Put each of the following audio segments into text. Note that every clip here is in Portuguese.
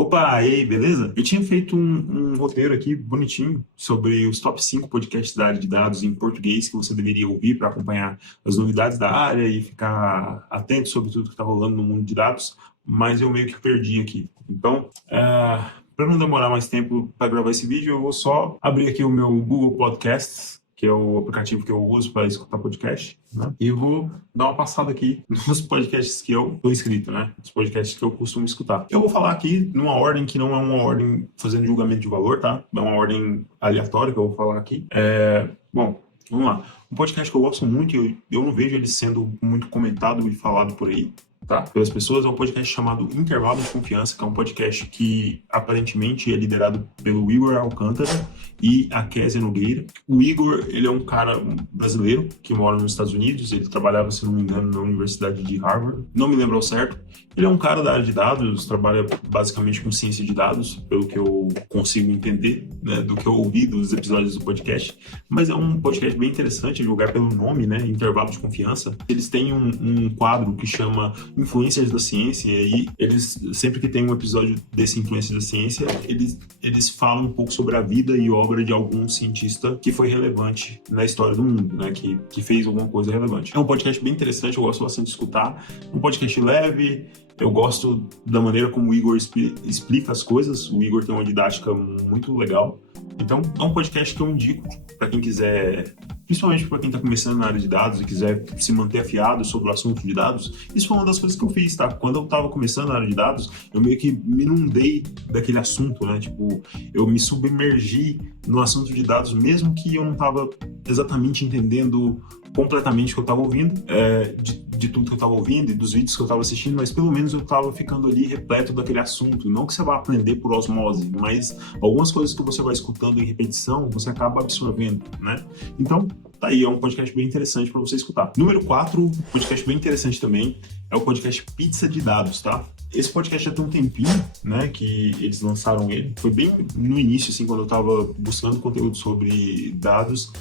Opa, e aí, beleza? Eu tinha feito um roteiro aqui bonitinho sobre os top 5 podcasts da área de dados em português que você deveria ouvir para acompanhar as novidades da área e ficar atento sobre tudo que está rolando no mundo de dados, mas eu meio que perdi aqui. Então, para não demorar mais tempo para gravar esse vídeo, eu vou só abrir aqui o meu Google Podcasts, que é o aplicativo que eu uso para escutar podcast, né? E vou dar uma passada aqui nos podcasts que eu estou inscrito, né? Os podcasts que eu costumo escutar. Eu vou falar aqui numa ordem que não é uma ordem fazendo julgamento de valor, tá? É uma ordem aleatória que eu vou falar aqui. Bom, vamos lá. Um podcast que eu gosto muito, eu não vejo ele sendo muito comentado e falado por aí, tá? Pelas pessoas, é um podcast chamado Intervalo de Confiança, que é um podcast que aparentemente é liderado pelo Igor Alcântara e a Kézia Nogueira. O Igor, ele é um cara brasileiro que mora nos Estados Unidos, ele trabalhava, se não me engano, na Universidade de Harvard, não me lembro ao certo. Ele é um cara da área de dados, trabalha basicamente com ciência de dados, pelo que eu consigo entender, né, do que eu ouvi dos episódios do podcast, mas é um podcast bem interessante, julgar pelo nome, né, Intervalo de Confiança. Eles têm um quadro que chama Influências da Ciência, e aí eles, sempre que tem um episódio desse Influências da Ciência, eles falam um pouco sobre a vida e obra de algum cientista que foi relevante na história do mundo, né, que fez alguma coisa relevante. É um podcast bem interessante, eu gosto bastante de escutar, um podcast leve. Eu gosto da maneira como o Igor explica as coisas. O Igor tem uma didática muito legal. Então, é um podcast que eu indico para quem quiser, principalmente para quem está começando na área de dados e quiser se manter afiado sobre o assunto de dados. Isso foi uma das coisas que eu fiz, tá? Quando eu estava começando na área de dados, eu meio que me inundei daquele assunto, né? Tipo, eu me submergi no assunto de dados, mesmo que eu não estava exatamente entendendo completamente o que eu estava ouvindo, de tudo que eu estava ouvindo e dos vídeos que eu estava assistindo, mas pelo menos eu estava ficando ali repleto daquele assunto. Não que você vá aprender por osmose, mas algumas coisas que você vai escutando em repetição, você acaba absorvendo, né? Então, tá aí, é um podcast bem interessante para você escutar. Número 4, podcast bem interessante também, é o podcast Pizza de Dados, tá? Esse podcast já tem um tempinho, né, que eles lançaram ele. Foi bem no início, assim, quando eu estava buscando conteúdo sobre dados,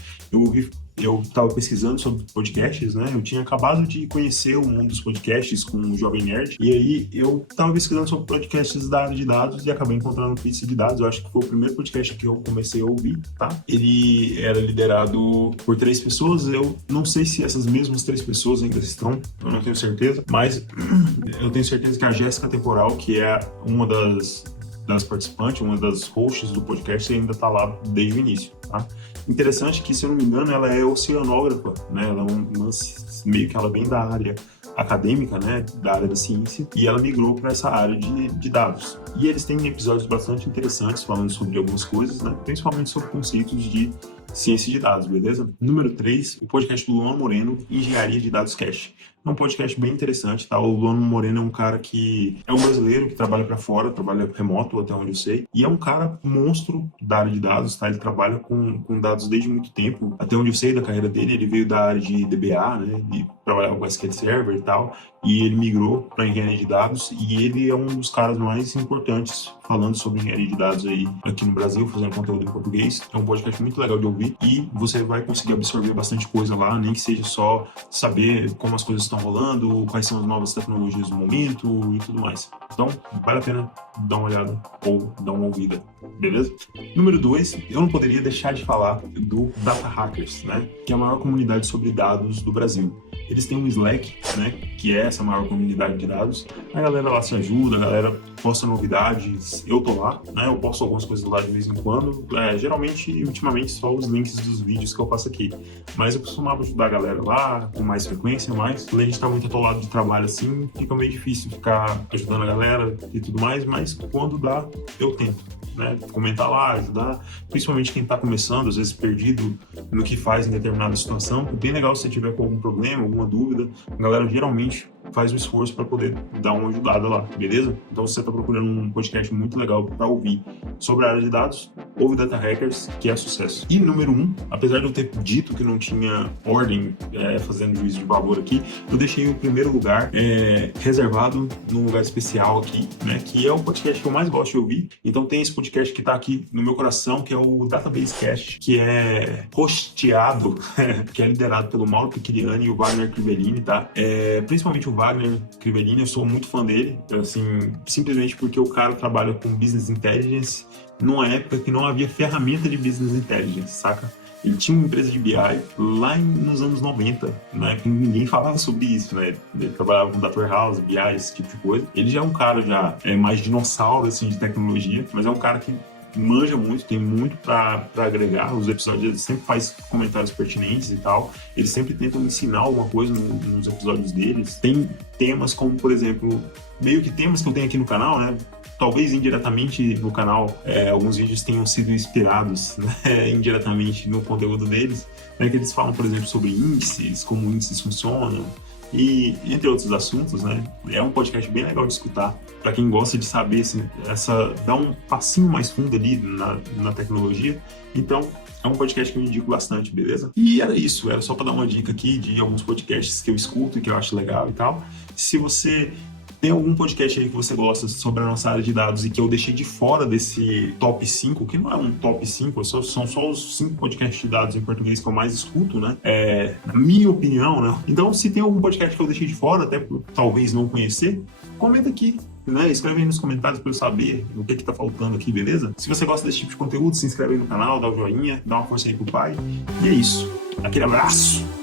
eu estava pesquisando sobre podcasts, né? Eu tinha acabado de conhecer o mundo dos podcasts com o Jovem Nerd. E aí eu estava pesquisando sobre podcasts da área de dados e acabei encontrando o Pizza de Dados. Eu acho que foi o primeiro podcast que eu comecei a ouvir, tá? Ele era liderado por 3 pessoas. Eu não sei se essas mesmas 3 pessoas ainda estão, eu não tenho certeza. Mas eu tenho certeza que a Jéssica Temporal, que é uma das participantes, uma das hosts do podcast, ainda está lá desde o início, tá? Interessante que, se eu não me engano, ela é oceanógrafa, né? Ela meio que ela vem da área acadêmica, né? Da área da ciência, e ela migrou para essa área de dados. E eles têm episódios bastante interessantes falando sobre algumas coisas, né? Principalmente sobre conceitos de ciência de dados, beleza? Número 3, o podcast do Luan Moreno, Engenharia de Dados Cache. É um podcast bem interessante, tá? O Luan Moreno é um cara que é um brasileiro que trabalha para fora, trabalha remoto, até onde eu sei, e é um cara monstro da área de dados, tá? Ele trabalha com dados desde muito tempo, até onde eu sei da carreira dele. Ele veio da área de DBA, né? E trabalhava com SQL Server e tal, e ele migrou para engenharia de dados, e ele é um dos caras mais importantes falando sobre engenharia de dados aí aqui no Brasil, fazendo conteúdo em português. É um podcast muito legal de ouvir e você vai conseguir absorver bastante coisa lá, nem que seja só saber como as coisas estão rolando, quais são as novas tecnologias do momento e tudo mais. Então, vale a pena dar uma olhada ou dar uma ouvida, beleza? Número 2, eu não poderia deixar de falar do Data Hackers, né? Que é a maior comunidade sobre dados do Brasil. Eles têm um Slack, né, que é essa maior comunidade de dados. A galera lá se ajuda, a galera posta novidades. Eu tô lá, né, eu posto algumas coisas lá de vez em quando. Geralmente, ultimamente, só os links dos vídeos que eu faço aqui. Mas eu costumava ajudar a galera lá com mais frequência, mas quando a gente tá muito atolado de trabalho assim, fica meio difícil ficar ajudando a galera e tudo mais, mas quando dá, eu tento. Né, comentar lá, ajudar, principalmente quem está começando, às vezes perdido no que faz em determinada situação. É bem legal se você tiver com algum problema, alguma dúvida, a galera geralmente faz um esforço para poder dar uma ajudada lá, beleza? Então, se você está procurando um podcast muito legal para ouvir sobre a área de dados, ouve Data Hackers, que é sucesso. E número 1, apesar de eu ter dito que não tinha ordem, fazendo juízo de valor aqui, eu deixei o primeiro lugar reservado num lugar especial aqui, né, que é o podcast que eu mais gosto de ouvir. Então tem esse podcast que está aqui no meu coração, que é o Database Cast, que é hosteado, que é liderado pelo Mauro Picchiani e o Wagner Crivellini, tá? Principalmente o Wagner Crivellini, eu sou muito fã dele, assim, simplesmente porque o cara trabalha com Business Intelligence numa época que não havia ferramenta de Business Intelligence, saca? Ele tinha uma empresa de BI lá nos anos 90, né? Que ninguém falava sobre isso, né? Ele trabalhava com Data Warehouse, BI, esse tipo de coisa. Ele já é um cara mais dinossauro, assim, de tecnologia, mas é um cara que manja muito, tem muito para agregar. Os episódios, ele sempre faz comentários pertinentes e tal. Eles sempre tentam ensinar alguma coisa nos episódios deles. Tem temas como, por exemplo, meio que temas que eu tenho aqui no canal, né? Talvez indiretamente no canal, alguns vídeos tenham sido inspirados, né, indiretamente no conteúdo deles, né, que eles falam, por exemplo, sobre índices, como índices funcionam, e entre outros assuntos, né? É um podcast bem legal de escutar, para quem gosta de saber, assim, dar um passinho mais fundo ali na tecnologia. Então, é um podcast que eu indico bastante, beleza? E era isso, era só para dar uma dica aqui de alguns podcasts que eu escuto e que eu acho legal e tal. Se você tem algum podcast aí que você gosta sobre a nossa área de dados e que eu deixei de fora desse top 5, que não é um top 5, são só os 5 podcasts de dados em português que eu mais escuto, né? Na minha opinião, né? Então, se tem algum podcast que eu deixei de fora, até por talvez não conhecer, comenta aqui, né? Escreve aí nos comentários para eu saber o que tá faltando aqui, beleza? Se você gosta desse tipo de conteúdo, se inscreve aí no canal, dá o joinha, dá uma força aí pro pai. E é isso. Aquele abraço!